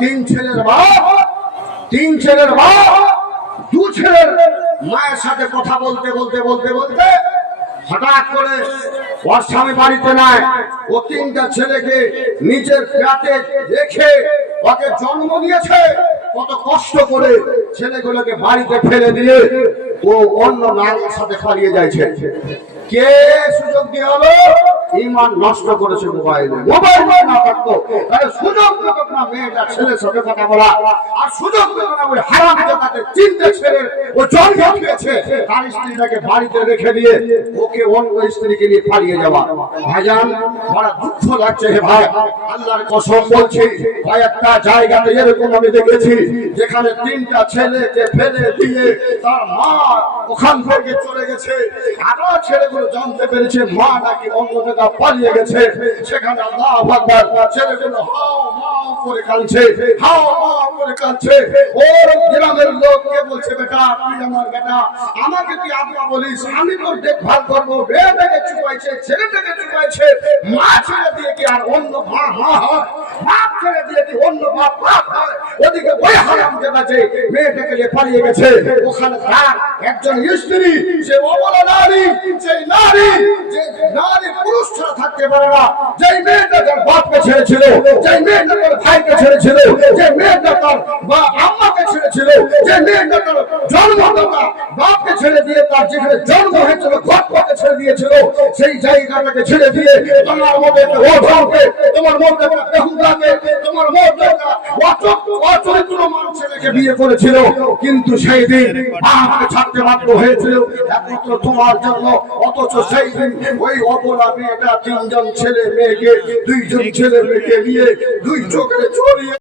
তিন ছেলের বাপ তিন ছেলের বাপ দু ছেলের মায়ের সাথে কথা বলতে বলতে বলতে বলতে হঠাৎ করে ওর স্বামী বাড়িতে নাই। ও তিনটা ছেলেকে নিজের পেটে রেখে ওকে জন্ম দিয়েছে। কত কষ্ট করে ছেলেগুলোকে বাড়িতে ফেলে দিয়ে ও অন্য নারীর সাথে পালিয়ে যাচ্ছে কে সুযোগ দিয়ে হলো ইমান নষ্ট করেছে মোবাইলে। মোবাইল না থাকতো। তাহলে সুযোগ না, মেয়েটা ছেলের সাথে কথা বলা। আর সুযোগ না, ওই হারাম জায়গাতে ছেলে ও জন্ম খেয়েছে তার স্ত্রীটাকে বাড়িতে রেখে দিয়ে ওকে অন্য স্ত্রীকে নিয়ে পালিয়ে যাওয়া। ভাইজান, বড় দুঃখ লাগছে হে ভাই। আল্লাহর কসম বলছি ভাই একটা জায়গাতে এরকম আমি দেখেছি, যেখানে তিনটা ছেলেকে ফেলে দিয়ে তার মা ওখান থেকে চলে গেছে। আবার জানতে পেরেছে, মা নাকি পালিয়ে গেছে। সেখানে আল্লাহ আকবার ছেলেগুলো হাও গ্রামের লোক কে বলছে আমার বলিস, আমি দেখভাল করব। ছেলেটাকে মা ছেড়ে দিয়ে কি আর ছেড়ে দিয়ে কি ওদিকে মেয়েটাকে পালিয়ে গেছে। ওখানে তার একজন স্ত্রী, সে অবলা নারী যে নারী পুরুষ ছাড়া থাকতে পারে না যেই মেয়েটা তার বাপকে ছেড়েছিল, যেই মেয়েটা তার ভাইকে ছেড়েছিল যে মেয়েটা তার বা আম্মাকে ছেড়েছিল যে মেয়েটা তার জন্মদাতা বাপকে ছেড়ে দিয়ে তার যেখানে জন্ম হয়েছিল ঘটকে ছেড়ে দিয়েছিল, সেই জায়গাটাকে ছেড়ে দিয়ে তোমার মধ্যে তোমার মধ্যে তোমার মধ্যে একটা অচক মান বিয়ে করেছিল, কিন্তু সেই দিন আমাকে ছাড়তে বাধ্য হয়েছিল। একমাত্র তোমার জন্য, অথচ সেই দিন ওই অপরা মেয়েটা তিনজন ছেলে মেয়েকে, দুইজন ছেলে মেয়েকে নিয়ে দুই চোখে চড়িয়ে